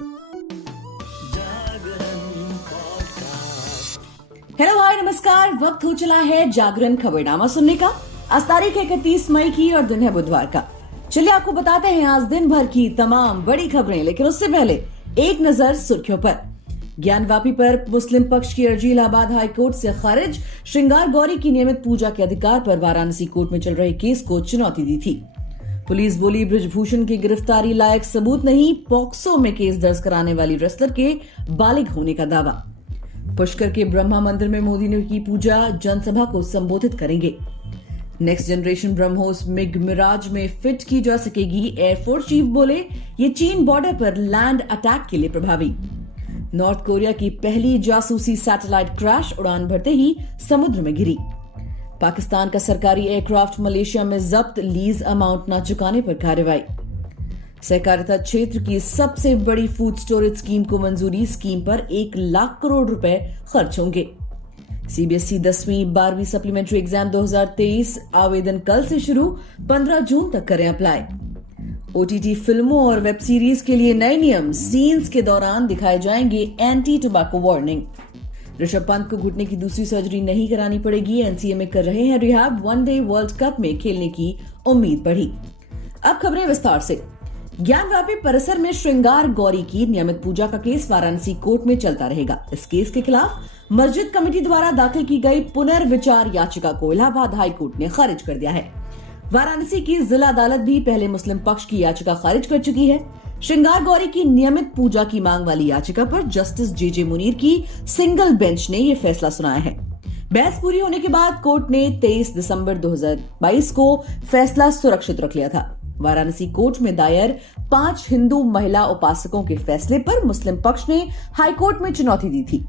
Hello hi नमस्कार। वक्त हो चला है जागरण खबरनामा सुनने का। आज तारीख 31 मई की और दिन है बुधवार का। चलिए आपको बताते हैं आज दिन भर की तमाम बड़ी खबरें, लेकिन उससे पहले एक नजर सुर्खियों पर। ज्ञानवापी पर मुस्लिम पक्ष की अर्जी इलाहाबाद हाईकोर्ट से खारिज। श्रृंगार गौरी की नियमित पूजा के अधिकार पर वाराणसी कोर्ट में चल रहे केस को चुनौती दी थी। पुलिस बोली बृजभूषण की गिरफ्तारी लायक सबूत नहीं, पॉक्सो में केस दर्ज कराने वाली रेसलर के बालिग होने का दावा। पुष्कर के ब्रह्मा मंदिर में मोदी ने की पूजा, जनसभा को संबोधित करेंगे। Next generation BrahMos MiG Mirage में फिट की जा सकेगी। एयरफोर्स चीफ बोले ये चीन बॉर्डर पर लैंड अटैक के लिए प्रभावी। नॉर्थ कोरिया की पहली जासूसी सैटेलाइट क्रैश, उड़ान भरते ही समुद्र में गिरी। पाकिस्तान का सरकारी एयरक्राफ्ट मलेशिया में जब्त, लीज अमाउंट न चुकाने पर कार्रवाई। सहकारिता क्षेत्र की सबसे बड़ी फूड स्टोरेज स्कीम को मंजूरी, स्कीम पर 1 लाख करोड़ रुपए खर्च होंगे। सीबीएसई 10वीं 12वीं सप्लीमेंट्री एग्जाम 2023 आवेदन कल से शुरू, 15 जून तक करें अप्लाई। ओटीटी फिल्मों और वेब सीरीज के लिए नए नियम, सीन्स के दौरान दिखाए जाएंगे anti tobacco warning. Rishabh Pant को घुटने की दूसरी सर्जरी नहीं करानी पड़ेगी, एनसीए में कर रहे हैं रिहैब। वनडे वर्ल्ड कप में खेलने की उम्मीद बढ़ी। अब खबरें विस्तार से। ज्ञानवापी परिसर में श्रृंगार गौरी की नियमित पूजा का केस वाराणसी कोर्ट में चलता रहेगा। इस केस के खिलाफ मस्जिद कमेटी द्वारा दाखिल की गई पुनर्विचार याचिका को इलाहाबाद हाईकोर्ट ने खारिज कर दिया है। वाराणसी की जिला अदालत भी पहले मुस्लिम पक्ष की याचिका खारिज कर चुकी है। श्रृंगार गौरी की नियमित पूजा की मांग वाली याचिका पर जस्टिस जे मुनीर की सिंगल बेंच ने यह फैसला सुनाया है। बहस पूरी होने के बाद कोर्ट ने 23 दिसंबर 2022 को फैसला सुरक्षित रख लिया था। वाराणसी कोर्ट में दायर 5 हिंदू महिला उपासकों के फैसले पर मुस्लिम पक्ष ने हाईकोर्ट में चुनौती दी थी।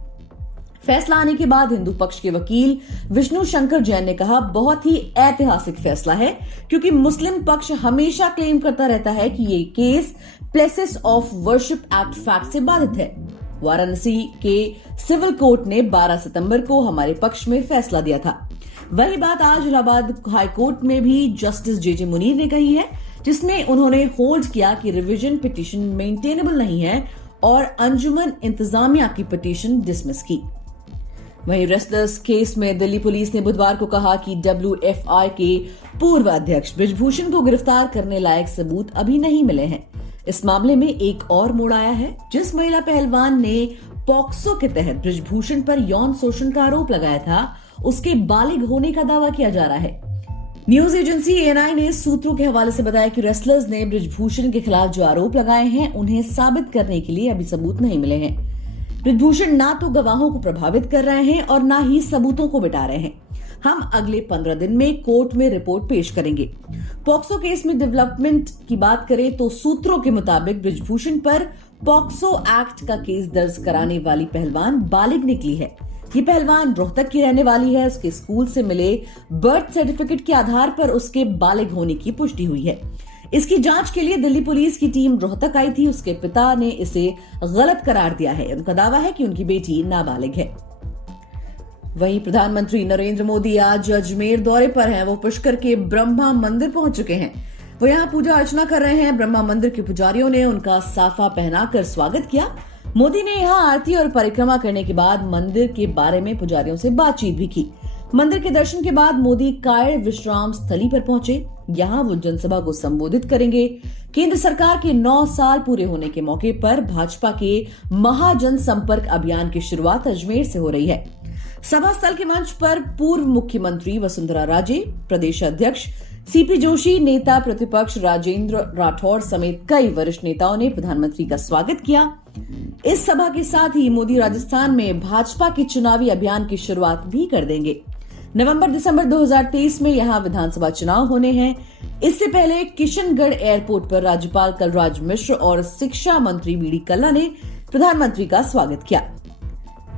फैसला आने के बाद हिंदू पक्ष के वकील विष्णु शंकर जैन ने कहा, बहुत ही ऐतिहासिक फैसला है, क्योंकि मुस्लिम पक्ष हमेशा क्लेम करता रहता है कि ये case places of worship act fact से बाधित है। वाराणसी के सिविल कोर्ट ने 12 सितंबर को हमारे पक्ष में फैसला दिया था। वही बात आज इलाहाबाद हाईकोर्ट में भी जस्टिस जे मुनीर ने कही है, जिसमें उन्होंने होल्ड किया कि रिवीजन पिटीशन मेंटेनेबल नहीं है और अंजुमन इंतजामिया की पिटीशन डिसमिस की। वहीं रेसलर्स केस में दिल्ली पुलिस ने बुधवार को कहा कि WFI के पूर्व अध्यक्ष बृजभूषण को गिरफ्तार करने लायक सबूत अभी नहीं मिले हैं। इस मामले में एक और मोड़ आया है। जिस महिला पहलवान ने पॉक्सो के तहत बृजभूषण पर यौन शोषण का आरोप लगाया था, उसके बालिग होने का दावा किया जा रहा है। न्यूज एजेंसी ANI ने सूत्रों के हवाले से बताया कि रेसलर्स ने बृजभूषण के खिलाफ जो आरोप लगाए हैं, उन्हें साबित करने के लिए अभी सबूत नहीं मिले हैं। बृजभूषण ना तो गवाहों को प्रभावित कर रहे हैं और ना ही सबूतों को मिटा रहे हैं। हम अगले 15 दिन में कोर्ट में रिपोर्ट पेश करेंगे। पॉक्सो केस में डेवलपमेंट की बात करें तो सूत्रों के मुताबिक बृजभूषण पर पॉक्सो एक्ट का केस दर्ज कराने वाली पहलवान बालिग निकली है। ये पहलवान रोहतक की रहने वाली है। उसके स्कूल से मिले बर्थ सर्टिफिकेट के आधार पर उसके बालिग होने की पुष्टि हुई है। इसकी जांच के लिए दिल्ली पुलिस की टीम रोहतक आई थी। उसके पिता ने इसे गलत करार दिया है। उनका दावा है कि उनकी बेटी नाबालिग है। वहीं प्रधानमंत्री नरेंद्र मोदी आज अजमेर दौरे पर हैं। वो पुष्कर के ब्रह्मा मंदिर पहुंच चुके हैं। वो यहाँ पूजा अर्चना कर रहे हैं। ब्रह्मा मंदिर के पुजारियों ने उनका साफा पहनाकर स्वागत किया। मोदी ने यहाँ आरती और परिक्रमा करने के बाद मंदिर के बारे में पुजारियों से बातचीत भी की। मंदिर के दर्शन के बाद मोदी कायर विश्राम स्थली पर पहुंचे। यहाँ वो जनसभा को संबोधित करेंगे। केंद्र सरकार के 9 साल पूरे होने के मौके पर भाजपा के महाजन संपर्क अभियान की शुरुआत अजमेर से हो रही है। सभा स्थल के मंच पर पूर्व मुख्यमंत्री वसुंधरा राजे, प्रदेश अध्यक्ष सीपी जोशी, नेता प्रतिपक्ष राजेंद्र राठौड़ समेत कई वरिष्ठ नेताओं ने प्रधानमंत्री का स्वागत किया। इस सभा के साथ ही मोदी राजस्थान में भाजपा के चुनावी अभियान की शुरुआत भी कर देंगे। नवंबर-दिसंबर 2023 में यहां विधानसभा चुनाव होने हैं। इससे पहले किशनगढ़ एयरपोर्ट पर राज्यपाल कलराज मिश्र और शिक्षा मंत्री बीडी कल्ला ने प्रधानमंत्री का स्वागत किया।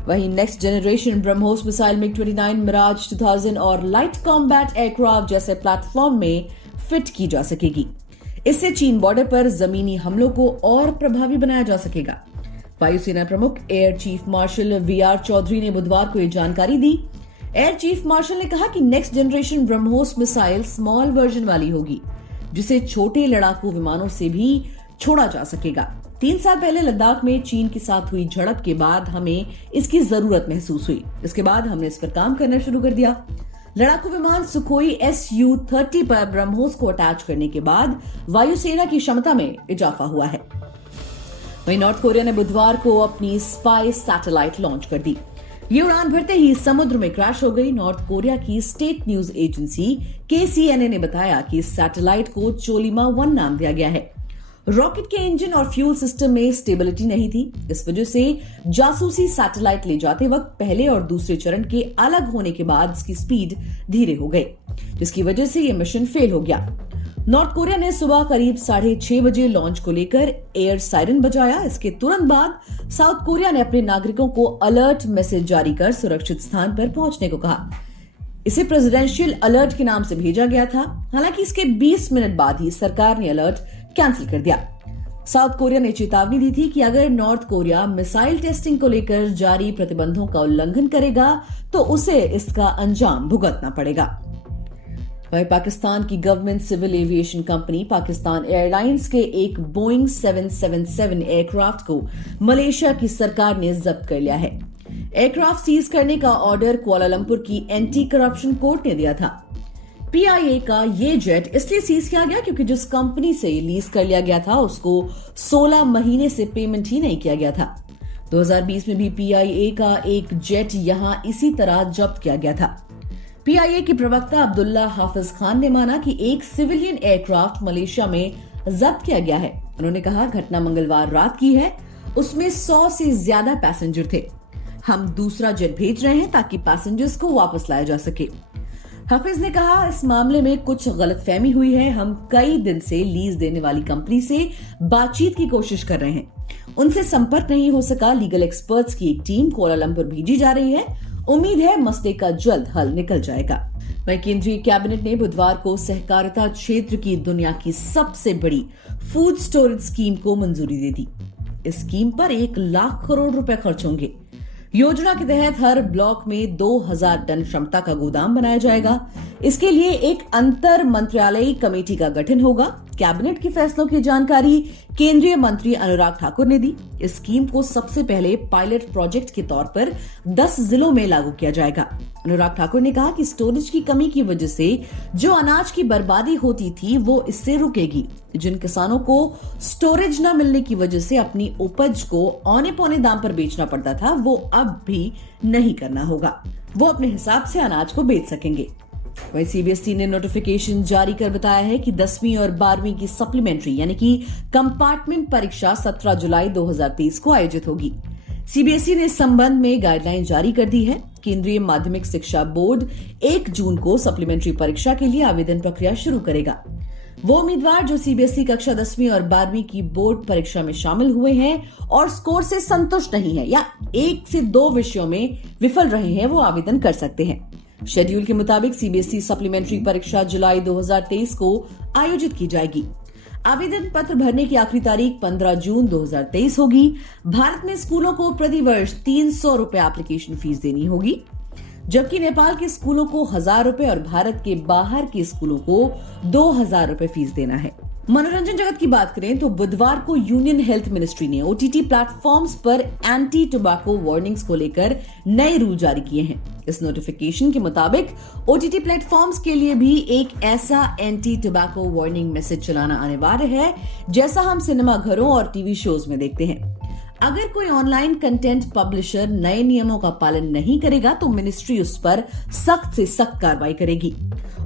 वहीं next generation BrahMos missile MiG-29 Mirage 2000 और लाइट कॉम्बैट एयरक्राफ्ट जैसे प्लेटफॉर्म में फिट की जा सकेगी। इससे चीन बॉर्डर पर जमीनी हमलों को और प्रभावी बनाया जा सकेगा। वायुसेना प्रमुख air chief marshal VR Chaudhari ने बुधवार को यह जानकारी दी। एयर चीफ मार्शल ने कहा कि next generation BrahMos missile small version वाली होगी, जिसे छोटे लड़ाकू विमानों से भी छोड़ा जा सकेगा। 3 साल पहले लद्दाख में चीन के साथ हुई झड़प के बाद हमें इसकी जरूरत महसूस हुई। इसके बाद हमने इस पर काम करना शुरू कर दिया। लड़ाकू विमान सुखोई Su-30 पर ब्रह्मोस को अटैच करने के बाद वायुसेना की क्षमता में इजाफा हुआ है। वहीं नॉर्थ कोरिया ने बुधवार को अपनी स्पाई सैटेलाइट लॉन्च कर दी। ये उड़ान भरते ही समुद्र में क्रैश हो गई। नॉर्थ कोरिया की स्टेट न्यूज एजेंसी KCNA ने बताया कि इस सैटेलाइट को चोलिमा 1 नाम दिया गया है। रॉकेट के इंजन और फ्यूल सिस्टम में स्टेबिलिटी नहीं थी। इस वजह से जासूसी सैटेलाइट ले जाते वक्त पहले और दूसरे चरण के अलग होने के बाद इसकी स्पीड धीरे हो गई, जिसकी वजह से यह मिशन फेल हो गया। नॉर्थ कोरिया ने सुबह करीब 6:30 बजे लॉन्च को लेकर एयर सायरन बजाया। इसके तुरंत बाद साउथ कोरिया ने अपने नागरिकों को अलर्ट मैसेज जारी कर सुरक्षित स्थान पर पहुंचने को कहा। इसे प्रेसिडेंशियल अलर्ट के नाम से भेजा गया था। हालांकि इसके 20 मिनट बाद ही सरकार ने अलर्ट कैंसिल कर दिया। साउथ कोरिया ने चेतावनी दी थी कि अगर नॉर्थ कोरिया मिसाइल टेस्टिंग को लेकर जारी प्रतिबंधों का उल्लंघन करेगा तो उसे इसका अंजाम भुगतना पड़ेगा। वहीं पाकिस्तान की government civil aviation company Pakistan airlines के एक बोइंग 777 एयरक्राफ्ट को मलेशिया की सरकार ने जब्त कर लिया है। एयरक्राफ्ट सीज करने का ऑर्डर कुआलालंपुर की एंटी करप्शन कोर्ट ने दिया था। PIA का ये जेट इसलिए सीज किया गया क्योंकि जिस कंपनी से लीज कर लिया गया था उसको 16 महीने से पेमेंट ही नहीं किया गया था। 2020 में भी PIA का एक जेट यहां इसी तरह जब्त किया गया था। PIA के प्रवक्ता अब्दुल्ला हाफिज खान ने माना कि एक सिविलियन एयरक्राफ्ट मलेशिया में जब्त किया गया है। उन्होंने कहा, घटना मंगलवार रात की है, उसमें 100 से ज्यादा पैसेंजर थे। हम दूसरा जेट भेज रहे हैं ताकि पैसेंजर्स को वापस लाया जा सके। हाफिज ने कहा, इस मामले में कुछ गलतफहमी हुई है। हम कई दिन से लीज देने वाली कंपनी से बातचीत की कोशिश कर रहे हैं, उनसे संपर्क नहीं हो सका। लीगल एक्सपर्ट्स की एक टीम कुआलालंपुर भेजी जा रही है। उम्मीद है मसले का जल्द हल निकल जाएगा। वहीं केंद्रीय कैबिनेट ने बुधवार को सहकारिता क्षेत्र की दुनिया की सबसे बड़ी फूड स्टोरेज स्कीम को मंजूरी दे दी। इस स्कीम पर 1 लाख करोड़ रुपए खर्च होंगे। योजना के तहत हर ब्लॉक में 2000 टन क्षमता का गोदाम बनाया जाएगा। इसके लिए एक अंतर मंत्रालयी कमेटी का गठन होगा। कैबिनेट के फैसलों की जानकारी केंद्रीय मंत्री अनुराग ठाकुर ने दी। इस स्कीम को सबसे पहले पायलट प्रोजेक्ट के तौर पर 10 जिलों में लागू किया जाएगा। अनुराग ठाकुर ने कहा कि स्टोरेज की कमी की वजह से जो अनाज की बर्बादी होती थी वो इससे रुकेगी। जिन किसानों को स्टोरेज न मिलने की वजह से अपनी उपज को औने पौने दाम पर बेचना पड़ता था वो अब भी नहीं करना होगा। वो अपने हिसाब से अनाज को बेच सकेंगे। वहीं CBSE ने नोटिफिकेशन जारी कर बताया है कि 10वीं और 12वीं की सप्लीमेंट्री यानी कि कंपार्टमेंट परीक्षा 17 जुलाई 2023 को आयोजित होगी। CBSE ने इस संबंध में गाइडलाइन जारी कर दी है। केंद्रीय माध्यमिक शिक्षा बोर्ड 1 जून को सप्लीमेंट्री परीक्षा के लिए आवेदन प्रक्रिया शुरू करेगा। वो उम्मीदवार जो CBSE कक्षा 10वीं और 12वीं की बोर्ड परीक्षा में शामिल हुए हैं और स्कोर से संतुष्ट नहीं है या 1 से 2 विषयों में विफल रहे हैं वो आवेदन कर सकते हैं। शेड्यूल के मुताबिक CBSE सप्लीमेंट्री परीक्षा जुलाई 2023 को आयोजित की जाएगी। आवेदन पत्र भरने की आखिरी तारीख 15 जून 2023 होगी। भारत में स्कूलों को प्रतिवर्ष 300 रुपए एप्लीकेशन फीस देनी होगी, जबकि नेपाल के स्कूलों को 1000 रुपए और भारत के बाहर के स्कूलों को 2000 रुपए फीस देना है। मनोरंजन जगत की बात करें तो बुधवार को यूनियन हेल्थ मिनिस्ट्री ने OTT प्लेटफॉर्म्स पर एंटी टोबैको वार्निंग्स को लेकर नए रूल जारी किए हैं। इस नोटिफिकेशन के मुताबिक OTT प्लेटफॉर्म्स के लिए भी एक ऐसा एंटी टोबैको वार्निंग मैसेज चलाना अनिवार्य है, जैसा हम सिनेमा घरों और टीवी शोज में देखते हैं। अगर कोई ऑनलाइन कंटेंट पब्लिशर नए नियमों का पालन नहीं करेगा तो मिनिस्ट्री उस पर सख्त से सख्त कार्रवाई करेगी।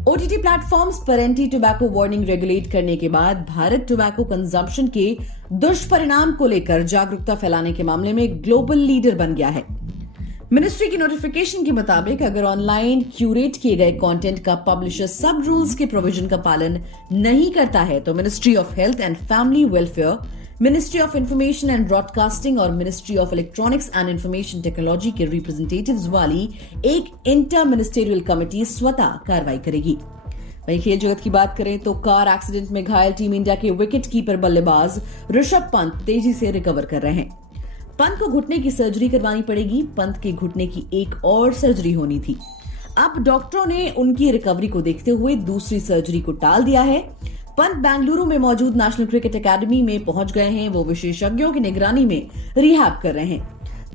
OTT प्लेटफॉर्म्स पर एंटी टोबैको वार्निंग रेगुलेट करने के बाद भारत टोबैको कंजम्पशन के दुष्परिणाम को लेकर जागरूकता फैलाने के मामले में ग्लोबल लीडर बन गया है। मिनिस्ट्री की नोटिफिकेशन के मुताबिक अगर ऑनलाइन क्यूरेट किए गए कंटेंट का पब्लिशर सब रूल्स के प्रोविजन का पालन नहीं करता है तो ministry of health and family welfare, ministry of information and broadcasting और ministry of electronics and information technology के रिप्रेजेंटेटिव्स वाली एक इंटर मिनिस्टेरियल कमेटी स्वतः कार्रवाई करेगी। वहीं खेल जगत की बात करें तो कार एक्सीडेंट में घायल टीम इंडिया के विकेट कीपर बल्लेबाज ऋषभ पंत तेजी से रिकवर कर रहे हैं। पंत को घुटने की सर्जरी करवानी पड़ेगी। पंत के घुटने की एक और सर्जरी होनी थी। अब डॉक्टरों ने उनकी रिकवरी को देखते हुए दूसरी सर्जरी को टाल दिया है। पंत बेंगलुरु में मौजूद नेशनल क्रिकेट एकेडमी में पहुंच गए हैं। वो विशेषज्ञों की निगरानी में रिहैब कर रहे हैं।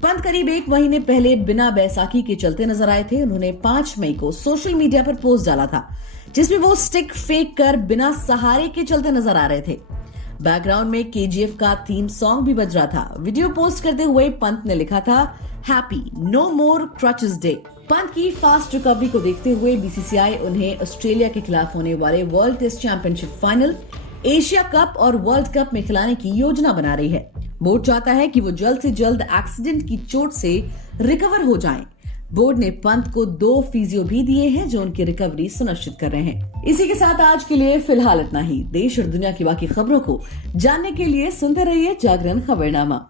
पंत करीब 1 महीने पहले बिना बैसाखी के चलते नजर आए थे। उन्होंने 5 मई को सोशल मीडिया पर पोस्ट डाला था जिसमें वो स्टिक फेंक कर बिना सहारे के चलते नजर आ रहे थे। बैकग्राउंड में केजीएफ का थीम सॉन्ग भी बज रहा था। वीडियो पोस्ट करते हुए पंत ने लिखा था, हैप्पी नो मोर क्रचेस डे। पंत की फास्ट रिकवरी को देखते हुए बीसीसीआई उन्हें ऑस्ट्रेलिया के खिलाफ होने वाले world test championship final, Asia cup और वर्ल्ड कप में खिलाने की योजना बना रही है। बोर्ड चाहता है कि वो जल्द से जल्द एक्सीडेंट की चोट से रिकवर हो जाएं। बोर्ड ने पंत को 2 फिजियो भी दिए हैं जो उनकी रिकवरी सुनिश्चित कर रहे हैं। इसी के साथ आज के लिए फिलहाल इतना ही। देश और दुनिया की बाकी खबरों को जानने के लिए सुनते रहिए जागरण खबरनामा।